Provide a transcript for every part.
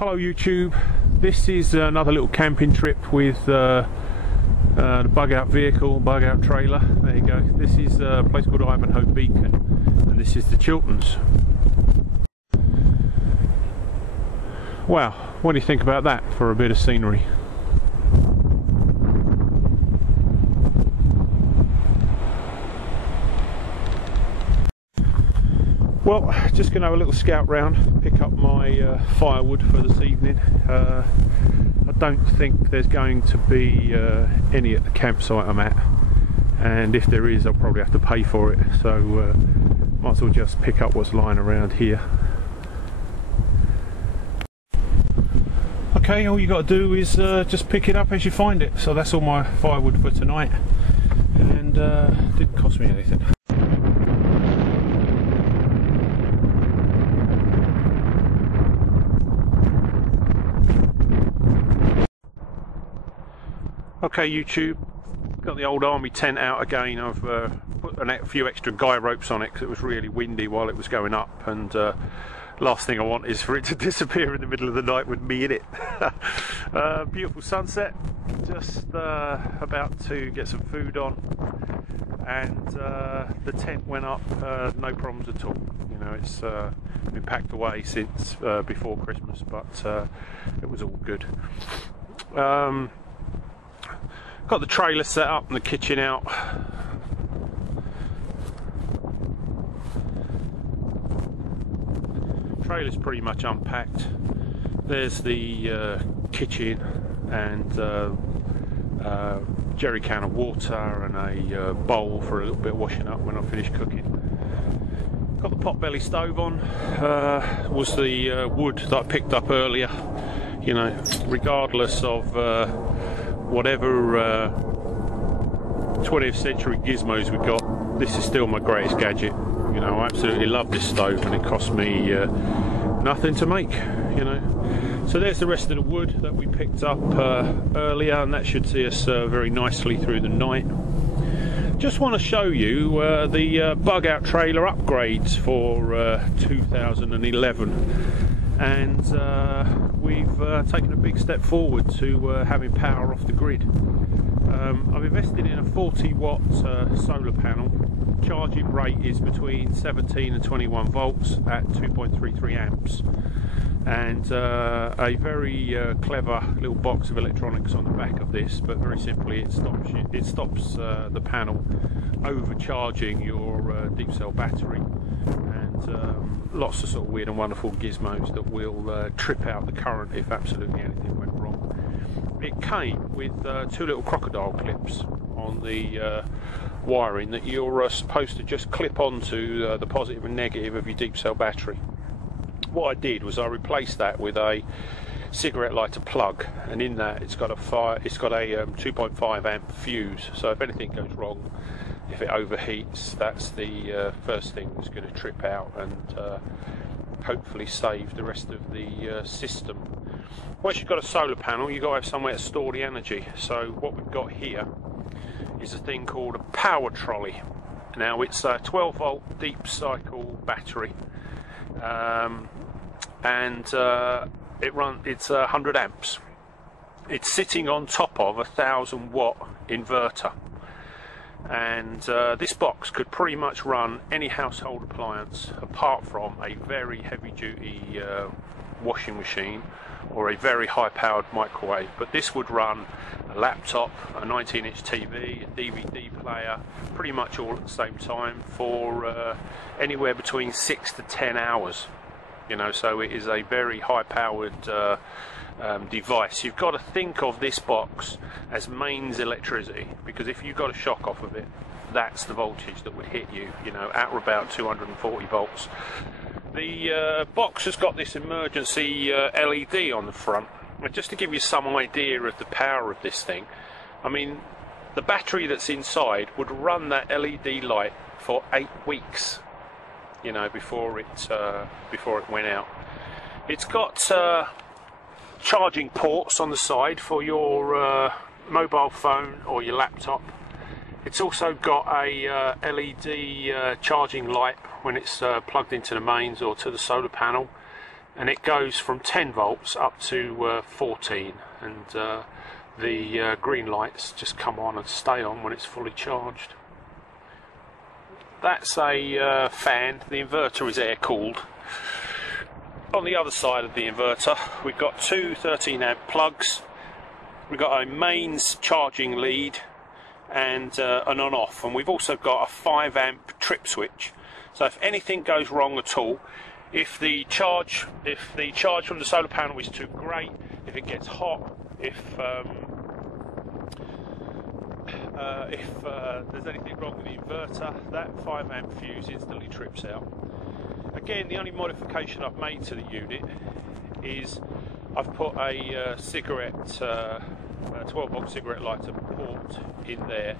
Hello YouTube, this is another little camping trip with the Bugout vehicle, Bugout trailer. There you go. This is a place called Ivanhoe Beacon and this is the Chilterns. Wow, what do you think about that for a bit of scenery? Well, just going to have a little scout round, pick up my firewood for this evening. I don't think there's going to be any at the campsite I'm at, and if there is I'll probably have to pay for it, so might as well just pick up what's lying around here. Okay, all you got to do is just pick it up as you find it. So that's all my firewood for tonight, and didn't cost me anything. Okay YouTube, got the old army tent out again. I've put a few extra guy ropes on it because it was really windy while it was going up, and last thing I want is for it to disappear in the middle of the night with me in it. Beautiful sunset, just about to get some food on, and the tent went up no problems at all. You know, it's been packed away since before Christmas, but it was all good. Got the trailer set up and the kitchen out. Trailer's pretty much unpacked. There's the kitchen and jerry can of water and a bowl for a little bit of washing up when I finish cooking. Got the potbelly stove on. Was the wood that I picked up earlier. You know, regardless of whatever 20th century gizmos we got, this is still my greatest gadget. You know, I absolutely love this stove, and it cost me nothing to make, you know. So there's the rest of the wood that we picked up earlier, and that should see us very nicely through the night. Just want to show you the Bugout trailer upgrades for 2011. And we've taken a big step forward to having power off the grid. I've invested in a 40-watt solar panel. Charging rate is between 17 and 21 volts at 2.33 amps, and a very clever little box of electronics on the back of this, but very simply it stops the panel overcharging your deep cell battery, and lots of sort of weird and wonderful gizmos that will trip out the current if absolutely anything went wrong. It came with two little crocodile clips on the wiring that you're supposed to just clip onto the positive and negative of your deep cell battery. What I did was I replaced that with a cigarette lighter plug, and in that it's got a 2.5 amp fuse, so if anything goes wrong, if it overheats, that's the first thing that's going to trip out and hopefully save the rest of the system. Once you've got a solar panel, you've got to have somewhere to store the energy. So what we've got here is a thing called a power trolley. Now it's a 12 volt deep cycle battery, and it's 100 amps. It's sitting on top of a 1000 watt inverter. And this box could pretty much run any household appliance apart from a very heavy duty washing machine or a very high powered microwave, but this would run a laptop, a 19-inch TV, a DVD player, pretty much all at the same time for anywhere between 6 to 10 hours. You know, so it is a very high powered device. You've got to think of this box as mains electricity, because if you got a shock off of it, that's the voltage that would hit you, you know, at about 240 volts. The box has got this emergency LED on the front. And just to give you some idea of the power of this thing, I mean, the battery that's inside would run that LED light for 8 weeks, you know, before it went out. It's got charging ports on the side for your mobile phone or your laptop. It's also got a LED charging light when it's plugged into the mains or to the solar panel. and it goes from 10 volts up to 14, and the green lights just come on and stay on when it's fully charged. That's a fan. The inverter is air cooled. On the other side of the inverter we've got two 13 amp plugs. We've got a mains charging lead and an on-off, and we've also got a 5 amp trip switch. So if anything goes wrong at all, if the charge from the solar panel is too great, if it gets hot, if there's anything wrong with the inverter, that 5 amp fuse instantly trips out. Again, the only modification I've made to the unit is I've put a cigarette, 12 volt cigarette lighter port in there,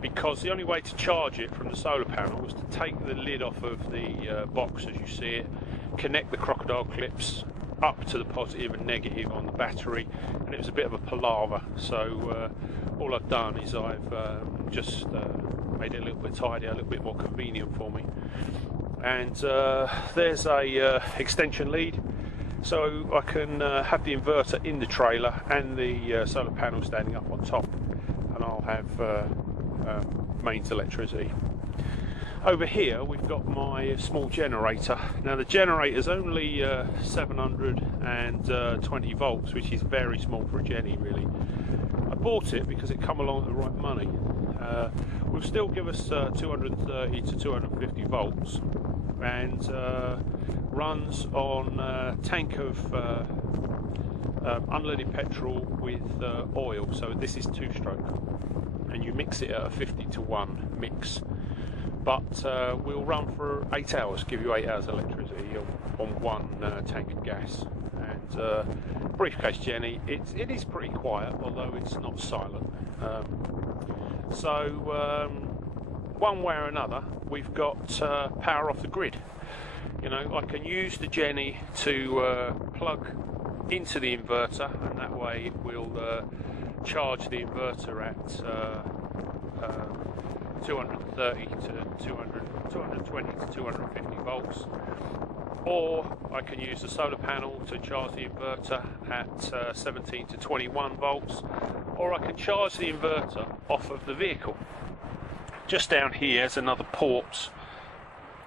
because the only way to charge it from the solar panel was to take the lid off of the box as you see it, connect the crocodile clips up to the positive and negative on the battery, and it was a bit of a palaver. So all I've done is I've just made it a little bit tidier, a little bit more convenient for me. And there's a extension lead, so I can have the inverter in the trailer and the solar panel standing up on top, and I'll have mains electricity. Over here we've got my small generator. Now the generator's only 720 volts, which is very small for a Jenny really. I bought it because it come along at the right money. Will still give us 230 to 250 volts, and runs on a tank of unleaded petrol with oil. So this is 2-stroke, and you mix it at a 50-to-1 mix. But we'll run for 8 hours, give you 8 hours electricity on one tank of gas. And briefcase Jenny, it is pretty quiet, although it's not silent. One way or another, we've got power off the grid. You know, I can use the Jenny to plug into the inverter, and that way it will charge the inverter at 230 to 220 to 250 volts, or I can use the solar panel to charge the inverter at 17 to 21 volts, or I can charge the inverter off of the vehicle. Just down here is another port,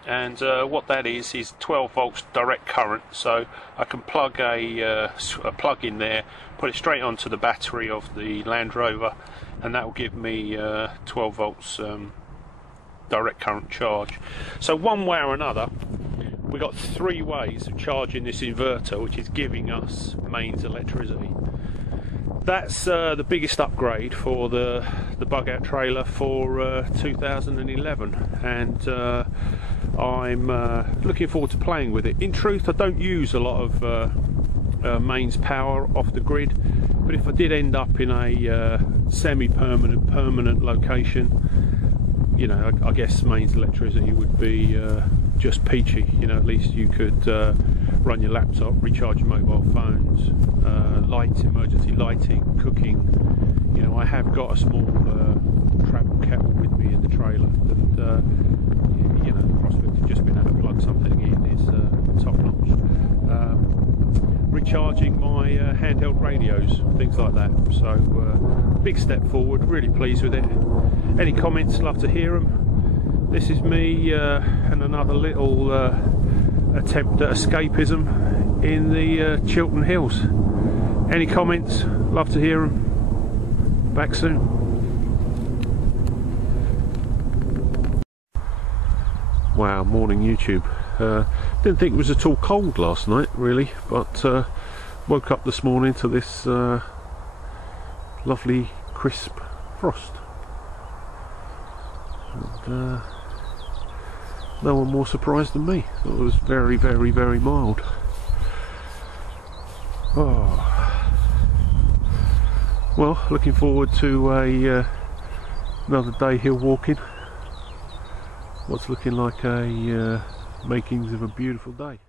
and what that is 12 volts direct current, so I can plug a plug in there, put it straight onto the battery of the Land Rover, and that will give me 12 volts direct current charge. So one way or another, we've got 3 ways of charging this inverter, which is giving us mains electricity. That's the biggest upgrade for the Bugout trailer for 2011, and I'm looking forward to playing with it. In truth, I don't use a lot of mains power off the grid, but if I did end up in a semi-permanent, permanent location, you know, I guess mains electricity would be just peachy. You know, at least you could run your laptop, recharge your mobile phones, light, emergency lighting, cooking. You know, I have got a small travel kettle with me in the trailer, and you know, the prospect of just being able to plug something in is top notch. Recharging my handheld radios, things like that. So big step forward, really pleased with it. Any comments, love to hear them. This is me and another little attempt at escapism in the Chiltern Hills. Any comments, love to hear them. Back soon. Wow, morning YouTube. Didn't think it was at all cold last night really, but woke up this morning to this lovely crisp frost, and no one more surprised than me. It was very, very, very mild. Oh. Well, looking forward to another day hill walking. What's looking like a makings of a beautiful day.